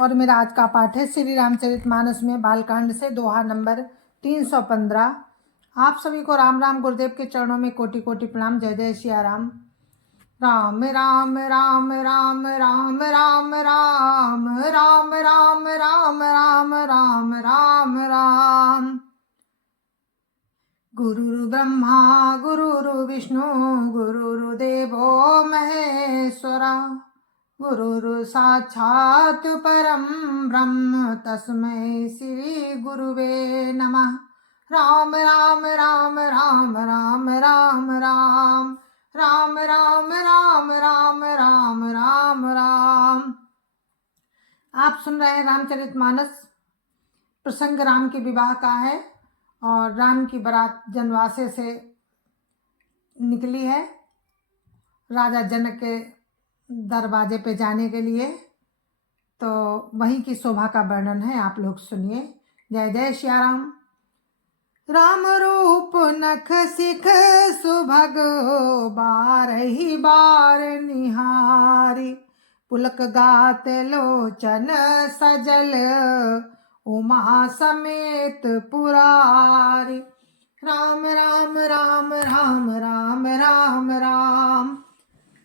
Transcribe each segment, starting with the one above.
और मेरा आज का पाठ है श्री रामचरितमानस में बालकांड से दोहा नंबर 315। आप सभी को राम राम गुरुदेव के चरणों में कोटि कोटि प्रणाम। जय जय सिया राम। राम राम राम राम राम राम राम राम राम राम राम राम राम राम। गुरुर् ब्रह्मा गुरुर् विष्णु गुरुर्देवो महेश्वरा गुरुर् साक्षात् परं ब्रह्म तस्मै श्री गुरुवे नमः। राम राम राम राम राम राम राम राम राम राम राम राम राम राम। आप सुन रहे हैं रामचरितमानस। प्रसंग राम के विवाह का है और राम की बारात जनवासे से निकली है राजा जनक के दरवाजे पे जाने के लिए। तो वहीं की शोभा का वर्णन है, आप लोग सुनिए। जय जय श्या राम। राम रूप नख सिख सुभग बारही बार निहारी पुलक गात लोचन सजल उमा समेत पुरारी। राम राम राम राम राम राम राम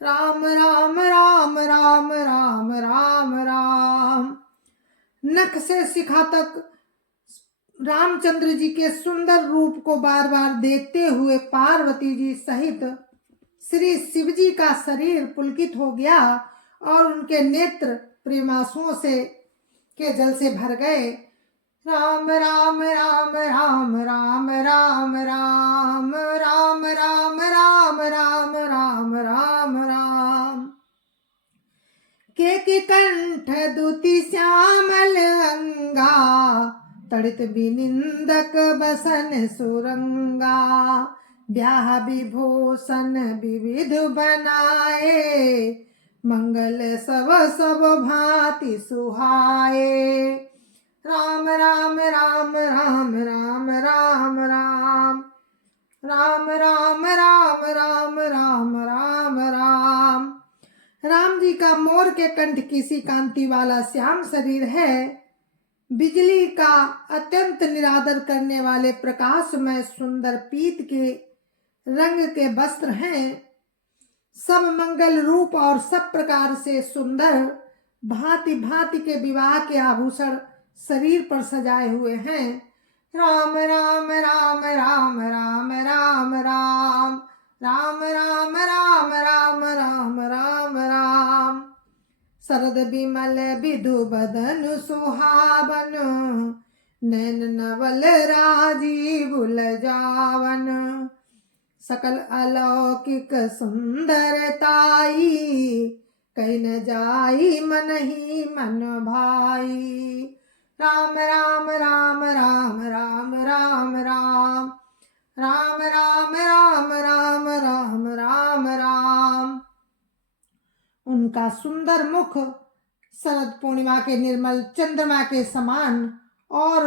राम राम राम राम राम राम राम। नख से शिखा तक रामचंद्र जी के सुंदर रूप को बार बार देखते हुए पार्वती जी सहित श्री शिव जी का शरीर पुलकित हो गया और उनके नेत्र प्रेमांसुओं से के जल से भर गए। राम राम राम राम राम राम राम राम राम राम राम राम राम राम। केकी कंठ दुति श्यामल अंगा तड़ित बिनिंदक बसन सुरंगा ब्याह विभूषण विविध बनाए मंगल सब सब भांति सुहाए। राम राम राम राम राम राम राम राम राम राम राम राम राम राम। राम जी का मोर के कंठ किसी कांति वाला श्याम शरीर है। बिजली का अत्यंत निरादर करने वाले प्रकाशमय सुंदर पीत के रंग के वस्त्र हैं। सब मंगल रूप और सब प्रकार से सुंदर भांति भांति के विवाह के आभूषण शरीर पर सजाए हुए हैं। राम राम राम राम राम राम राम राम राम राम राम राम राम राम। शरद विमल विधु बदन सुहावन नैन नवल राजीव लजावन सकल अलौकिक सुंदरताई कहीं न जाई मन ही मन भाई। राम राम राम राम राम राम राम राम राम राम राम राम राम राम। उनका सुंदर मुख शरद पूर्णिमा के निर्मल चंद्रमा के समान और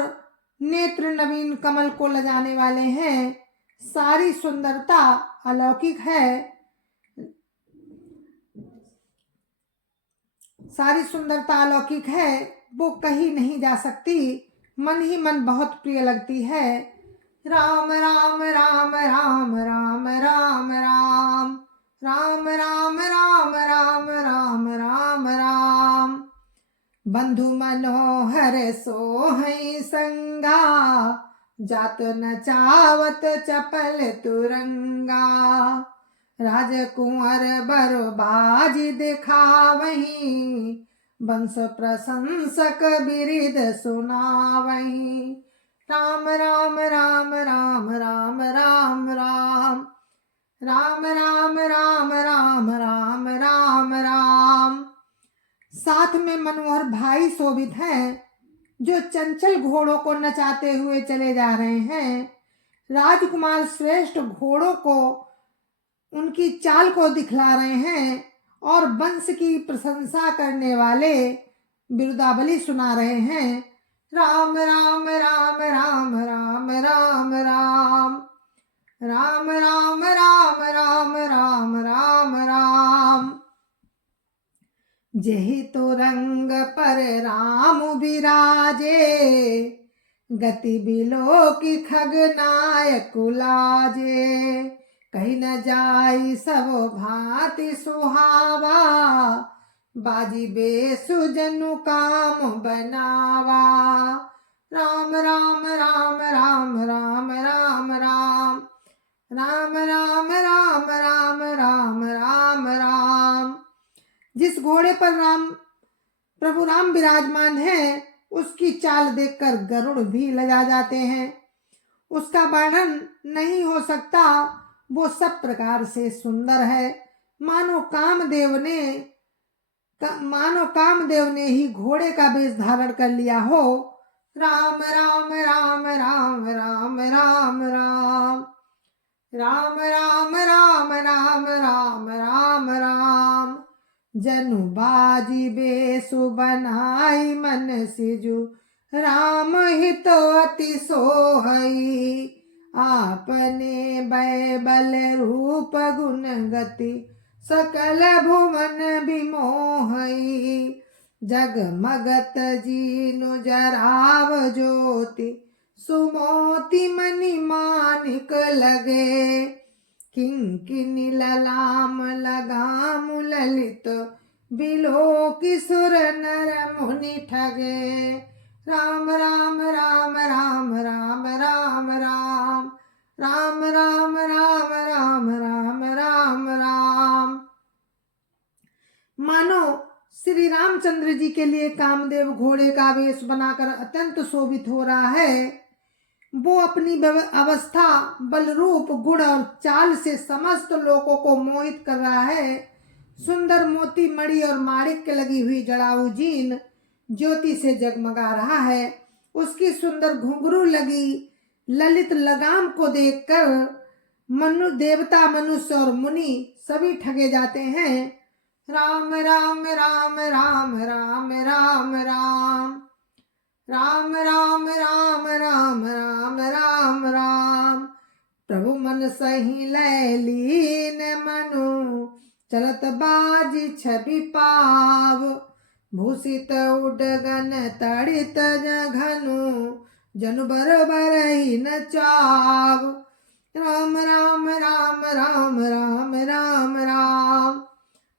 नेत्र नवीन कमल को लजाने वाले हैं। सारी सुंदरता अलौकिक है। सारी सुंदरता अलौकिक है, वो कहीं नहीं जा सकती। मन ही मन बहुत प्रिय लगती है। राम राम राम राम राम राम राम राम राम राम राम राम राम राम। बंधु मनोहर सोहै संगा जात न चावत चपल तुरंगा राजकुंवर बरबाज दिखावहीं वंश प्रशंसक बिरिद सुनावहीं। राम राम राम राम राम राम राम राम राम राम राम राम राम राम। साथ में मनोहर भाई शोभित हैं जो चंचल घोड़ों को नचाते हुए चले जा रहे हैं। राजकुमार श्रेष्ठ घोड़ों को उनकी चाल को दिखला रहे हैं और वंश की प्रशंसा करने वाले बिरुदावली सुना रहे हैं। राम राम राम राम राम राम राम राम राम राम राम राम राम राम। जेहि तो रंग पर राम विराजे, गति बिलो की खग नायक लाजे। कहीं न जाई सब भांति सुहावा, बाजी बेसु जनु काम बनावा। राम राम राम राम राम राम राम राम राम राम राम राम राम राम। जिस घोड़े पर प्रभु राम विराजमान है, उसकी चाल देखकर गरुड़ भी लजा जाते हैं। उसका वर्णन नहीं हो सकता, वो सब प्रकार से सुंदर है। मानो कामदेव ने ही घोड़े का वेश धारण कर लिया हो। राम राम राम राम राम राम राम राम राम राम राम राम राम राम। जनु बाजी बेसु बनाई मन सिजु, राम हित अति सोहई। आपने बैबल रूप गुण गति, सकल भुवन बिमोहई। जगमगत जीनु जराव ज्योति, सुमोति मणि मानिक लगे। किंकिनी ललाम लगाम ललित, बिलो की सुर नर मुनि ठगे। राम राम राम राम राम राम राम राम राम राम राम राम राम राम। मानो श्री रामचंद्र जी के लिए कामदेव घोड़े का वेश बनाकर अत्यंत शोभित हो रहा है। वो अपनी अवस्था, बल रूप, गुण और चाल से समस्त लोगों को मोहित कर रहा है। सुंदर मोती मणि और माणिक के लगी हुई जड़ाऊ जीन ज्योति से जगमगा रहा है। उसकी सुंदर घुंघरू लगी ललित लगाम को देखकर देवता, मनुष्य और मुनि सभी ठगे जाते हैं। राम राम राम राम राम राम राम राम राम राम राम राम राम राम। प्रभु मन सही लैलीन मनु, चलत बाजी छवि पाव। भूषित उडगन तड़ित घनु, जनु बर ही न चाव। राम राम राम राम राम राम राम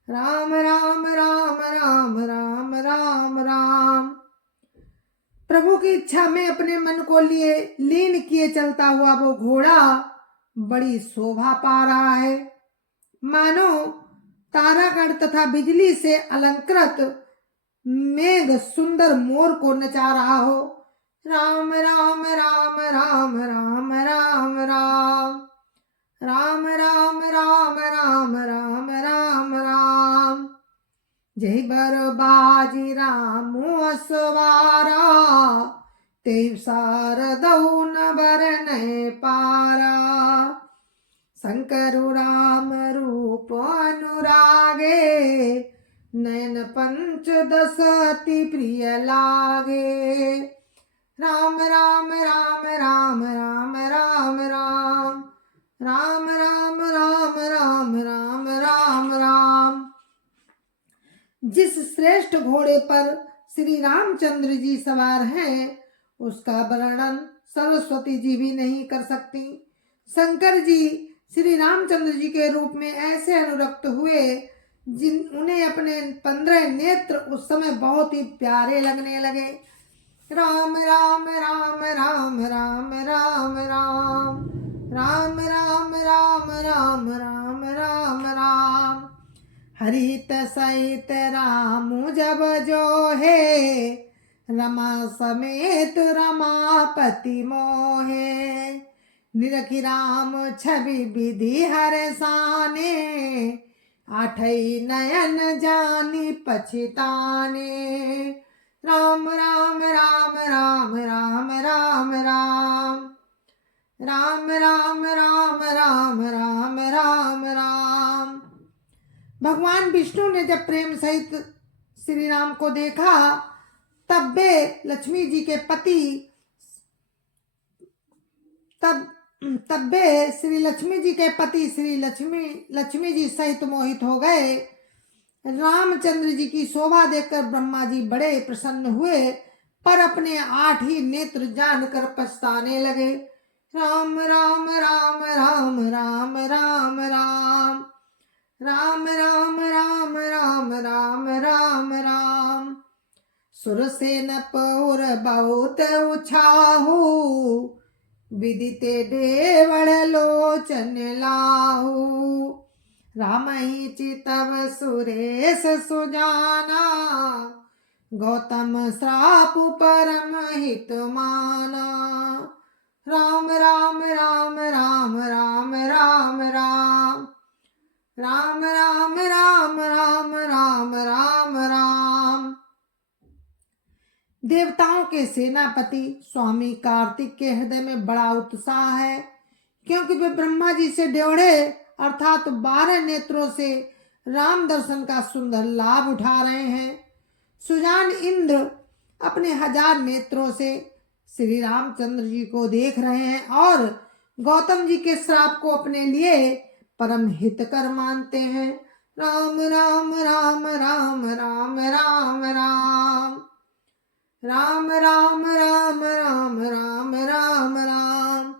राम राम राम राम राम राम राम। प्रभु की इच्छा में अपने मन को लिए लीन किए चलता हुआ वो घोड़ा बड़ी शोभा पा रहा है। मानो तारागण तथा बिजली से अलंकृत मेघ सुंदर मोर को नचा रहा हो। राम राम राम राम राम राम राम राम राम राम राम राम राम राम। जय बर बाजी रामो असवारा, तेव सारदौ न बरनै पारा। शंकरु राम रूप अनुरागे, नयन पंचदश अति प्रिय लागे। राम राम राम राम राम राम राम राम राम राम राम राम राम राम। जिस श्रेष्ठ घोड़े पर श्री रामचंद्र जी सवार हैं, उसका वर्णन सरस्वती जी भी नहीं कर सकती। शंकर जी श्री रामचंद्र जी के रूप में ऐसे अनुरक्त हुए, उन्हें अपने 15 नेत्र उस समय बहुत ही प्यारे लगने लगे। राम राम राम राम राम राम राम राम राम राम राम राम राम राम। हरित सहित राम जब जो है, रमा समेत रमापति मोहे। निरखि राम छवि विधि हर साने, आठई नयन जानी पछिताने। राम राम राम राम राम राम राम राम राम राम राम राम राम राम। भगवान विष्णु ने जब प्रेम सहित श्री राम को देखा, तब वे लक्ष्मी जी के पति श्री लक्ष्मी जी सहित मोहित हो गए। रामचंद्र जी की शोभा देखकर ब्रह्मा जी बड़े प्रसन्न हुए, पर अपने 8 ही नेत्र जानकर पछताने लगे। राम राम राम राम राम राम राम राम राम राम राम राम राम राम। सुरसेन पौर बहुत उछाहू, विदिते देवड़ लोचन लाहू। राम ही चितव सुरेश सुजाना, गौतम श्राप परम हित माना। राम राम राम राम राम राम राम राम राम राम राम राम राम राम। देवताओं के सेनापति स्वामी कार्तिक के हृदय में बड़ा उत्साह है, क्योंकि वे ब्रह्मा जी से ड्योढ़े अर्थात 12 नेत्रों से राम दर्शन का सुंदर लाभ उठा रहे हैं। सुजान इंद्र अपने 1000 नेत्रों से श्री रामचंद्र जी को देख रहे हैं और गौतम जी के श्राप को अपने लिए परम हितकर मानते हैं। राम राम राम राम राम राम राम राम राम राम राम राम राम राम।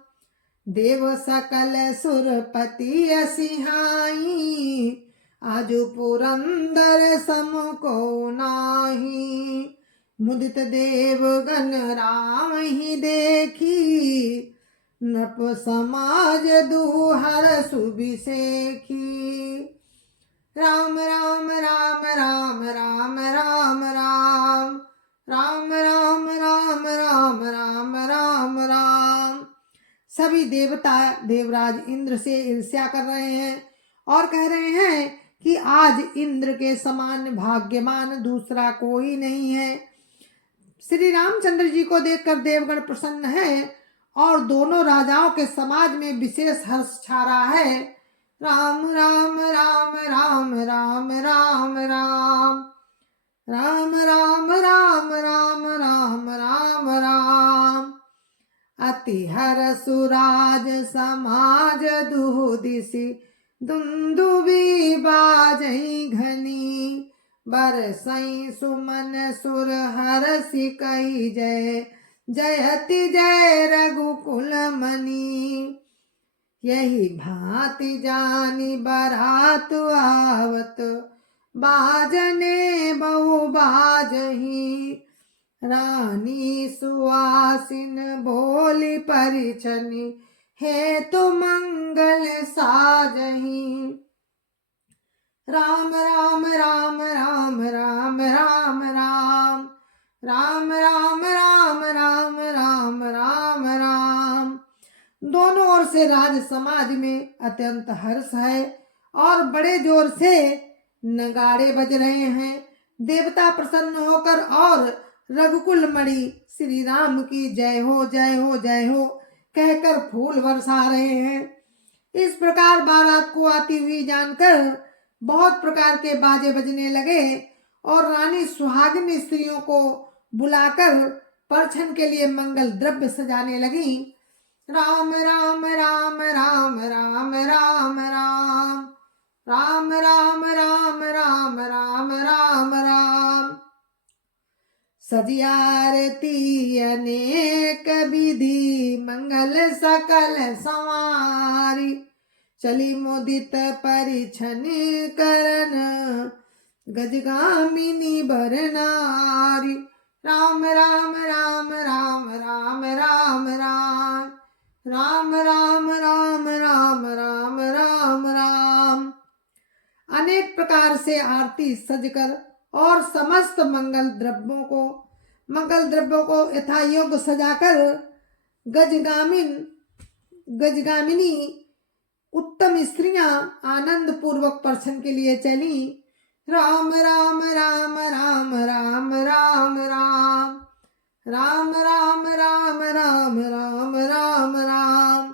देव सकल सुरपति सिहाई, आजु पुरंदर सम को नाही। मुदित देव गण राम ही देखी, नप समाज दुहर सुबिसेखी। राम राम राम राम राम राम राम राम राम राम राम राम राम राम। सभी देवता देवराज इंद्र से ईर्ष्या कर रहे हैं और कह रहे हैं कि आज इंद्र के समान भाग्यवान दूसरा कोई नहीं है। श्री रामचंद्र जी को देखकर देवगण प्रसन्न है और दोनों राजाओं के समाज में विशेष हर्ष छा रहा है। राम राम राम राम राम राम राम राम राम राम राम राम राम राम। अति हर सुराज समाज दुहुदिसी, दुंदुबी बाजई घनी। बरसई सुमन सुर हरसि कही जय, जयति जय रघुकुल मनी। यही भांति जानी बरात आवत, बाजने बहु बाजही। रानी सुवासिन बोली परिछनी, हेतु मंगल साजही। राम राम राम राम राम राम राम राम राम राम राम राम राम राम। दोनों ओर से राज समाज में अत्यंत हर्ष है और बड़े जोर से नगाड़े बज रहे हैं। देवता प्रसन्न होकर और रघुकुल मणि श्री राम की जय हो जय हो जय हो कहकर फूल बरसा रहे हैं। इस प्रकार बारात को आती हुई जानकर बहुत प्रकार के बाजे बजने लगे और रानी सुहागिनी स्त्रियों को बुलाकर परछन के लिए मंगल द्रव्य सजाने लगी। राम राम राम राम राम राम राम राम राम राम राम राम राम राम। सजियारती अनेक विधि, मंगल सकल संवारी। चली मुदित परिछन करन, गजगामिनी बर नारी। राम राम राम राम राम राम राम राम राम राम राम राम राम राम। अनेक प्रकार से आरती सजकर और समस्त मंगल द्रव्यों को यथा योग्य सजाकर गजगामिनी उत्तम स्त्रियां आनंद पूर्वक परछन के लिए चली। राम राम राम राम राम राम राम राम राम राम राम राम राम राम।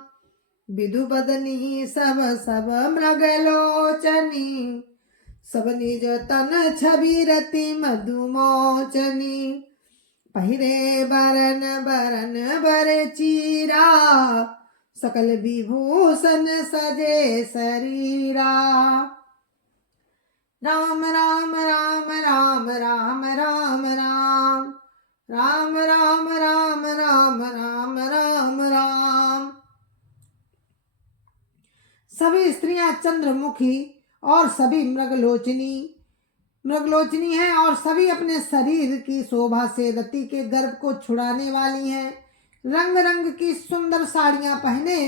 विधु बदनी सब सब मृगलोचनी, सब निज तन छवि रति मधुमोचनी। पहिरे बरन बरन बर चीरा, सकल विभूषण सजे शरीरा। राम राम राम राम राम राम राम राम राम राम राम राम राम राम। सभी स्त्रियां चंद्रमुखी और सभी मृगलोचनी हैं और सभी अपने शरीर की शोभा से रति के गर्भ को छुड़ाने वाली हैं। रंग रंग की सुंदर साड़ियां पहने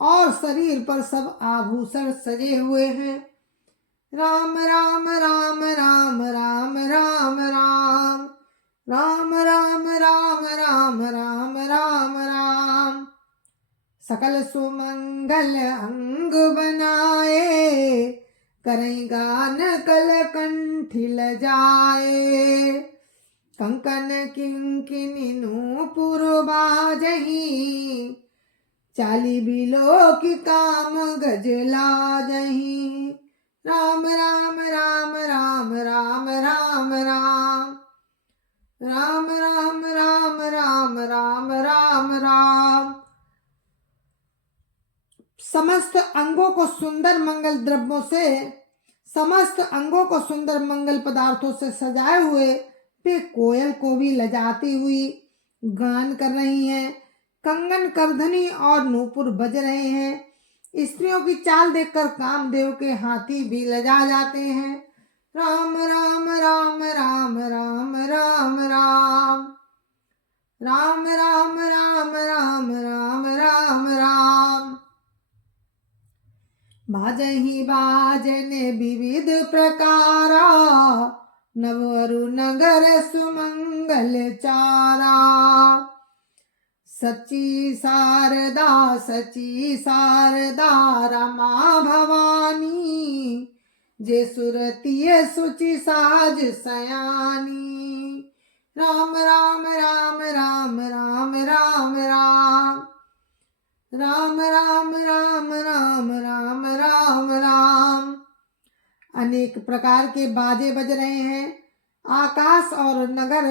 और शरीर पर सब आभूषण सजे हुए हैं। राम राम राम राम राम राम राम राम राम राम राम राम राम राम। सकल सुमंगल अंग बनाए, करई गान कल कंठी लजाए। कंकन किंकिनी नूपुर बाजही, चाली बिलो की काम गजला जही। राम राम राम राम राम राम राम राम राम राम राम राम राम राम। समस्त अंगों को सुंदर मंगल पदार्थों से सजाए हुए वे कोयल को भी लजाती हुई गान कर रही हैं। कंगन करधनी और नूपुर बज रहे हैं। स्त्रियों की चाल देखकर कामदेव के हाथी भी लजा जाते हैं। राम राम राम राम राम राम राम राम राम राम राम राम राम राम। बाजही बाजन विविध प्रकारा, नवरु नगर सुमंगल चारा। सची शारदा रमा भवानी, जे सुरतीय सुचि साज सयानी। राम राम राम राम राम राम राम राम राम राम राम राम राम राम। अनेक प्रकार के बाजे बज रहे हैं। आकाश और नगर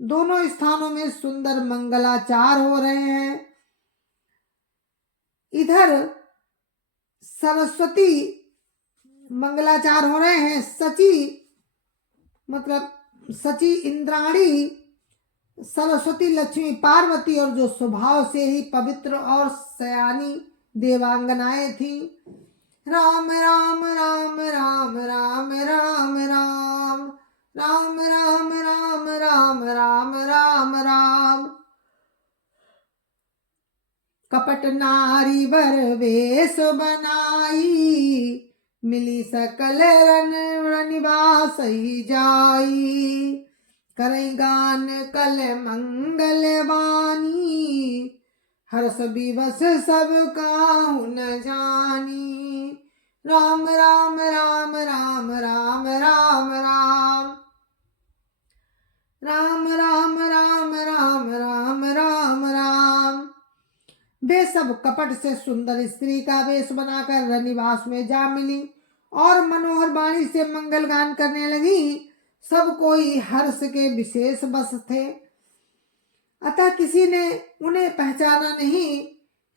दोनों स्थानों में सुंदर मंगलाचार हो रहे हैं। इधर सरस्वती मंगलाचार हो रहे हैं। सची इंद्राणी सरस्वती लक्ष्मी पार्वती और जो स्वभाव से ही पवित्र और सयानी देवांगनाएं थी। राम राम राम राम राम राम राम राम राम राम राम राम राम राम। कपट नारी वर वेश बनाई, मिली सकल रनिवास ही जाई। करई गान कल मंगल वानी, हर्ष विवश सब काहू न जानी। राम राम राम राम राम राम राम राम राम राम राम राम राम राम। वे सब कपट से सुंदर स्त्री का वेश बनाकर रनिवास में जा मिली और मनोहर वाणी से मंगल गान करने लगी। सब कोई हर्ष के विशेष बस थे, अतः किसी ने उन्हें पहचाना नहीं।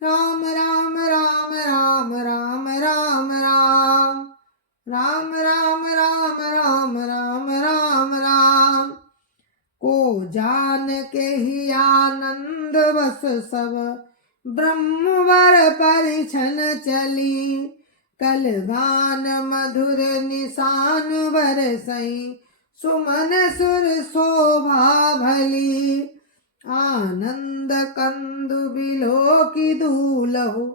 राम राम राम राम राम राम राम राम राम राम राम राम राम राम। को जान के ही आनंद बस सब ब्रह्मवर परिछन चली। कल गान मधुर निशान बरसई, सुमन सुर शोभा भली। आनंद कंदु बिलो की दूलहु,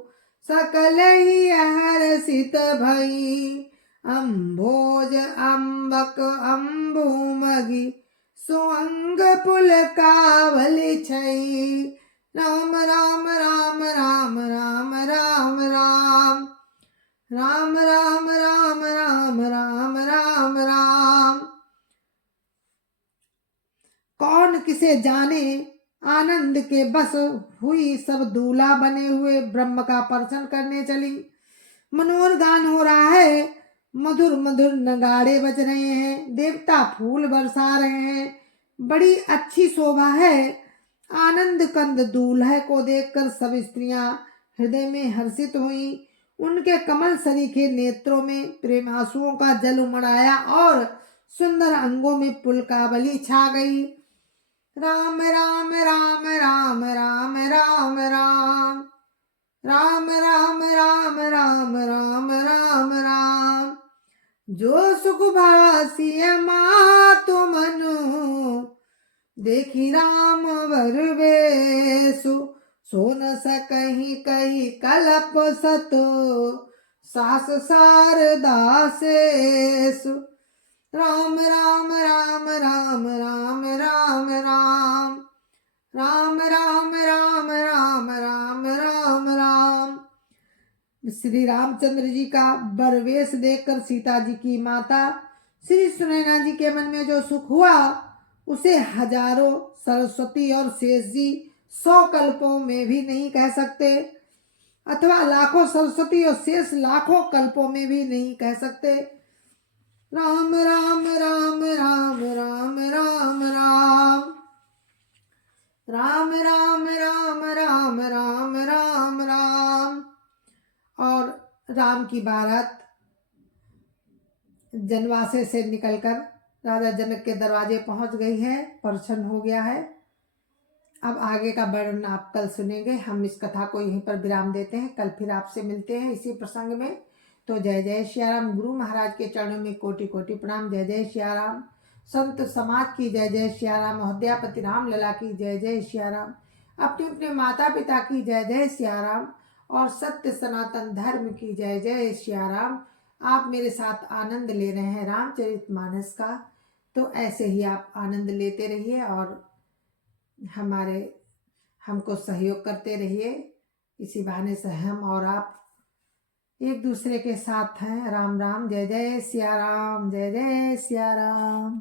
सकल ही हर्षित भई। अम्भोज अम्बक अम्बुमगी, सुअंग पुलकावली छई। राम राम राम राम राम राम राम राम राम राम राम राम राम राम। कौन किसे जाने, आनंद के बस हुई सब दूल्हा बने हुए ब्रह्म का दर्शन करने चली। मनोहर गान हो रहा है, मधुर मधुर नगाड़े बज रहे हैं, देवता फूल बरसा रहे हैं, बड़ी अच्छी शोभा है। आनंद कंद दूल्हे को देखकर सब स्त्रियां हृदय में हर्षित हुई। उनके कमल सरीखे नेत्रों में प्रेम आंसुओं का जल उमड़ आया और सुंदर अंगों में पुलकावली छा गई। राम राम राम राम राम राम राम राम राम राम राम राम राम राम। जो सुख भासिय मातु मनु देखी राम वर वेसु। सो न सकहि कही कलप सतो सास शारदा सेसु। राम राम राम राम राम राम राम राम राम राम राम राम राम राम। श्री रामचंद्र जी का बरवेश देखकर सीता जी की माता श्री सुनैना जी के मन में जो सुख हुआ उसे हजारों सरस्वती और शेष जी 100 कल्पों में भी नहीं कह सकते, अथवा लाखों सरस्वती और शेष लाखों कल्पों में भी नहीं कह सकते। राम राम राम राम राम राम राम राम राम राम राम राम राम राम। और राम की बारात जनवासे से निकलकर राजा जनक के दरवाजे पहुंच गई है, प्रसन्न हो गया है। अब आगे का वर्णन आप कल सुनेंगे। हम इस कथा को यहीं पर विराम देते हैं, कल फिर आपसे मिलते हैं इसी प्रसंग में। तो जय जय सियाराम। गुरु महाराज के चरणों में कोटि कोटि प्रणाम। जय जय सियाराम। संत समाज की जय जय सियाराम। अयोध्यापति राम लला की जय जय सियाराम। अपने अपने माता पिता की जय जय सियाराम और सत्य सनातन धर्म की जय जय सियाराम। आप मेरे साथ आनंद ले रहे हैं रामचरितमानस का, तो ऐसे ही आप आनंद लेते रहिए और हमको सहयोग करते रहिए। इसी बहाने से हम और आप एक दूसरे के साथ हैं। राम राम। जय जय सिया राम। जय जय सिया राम।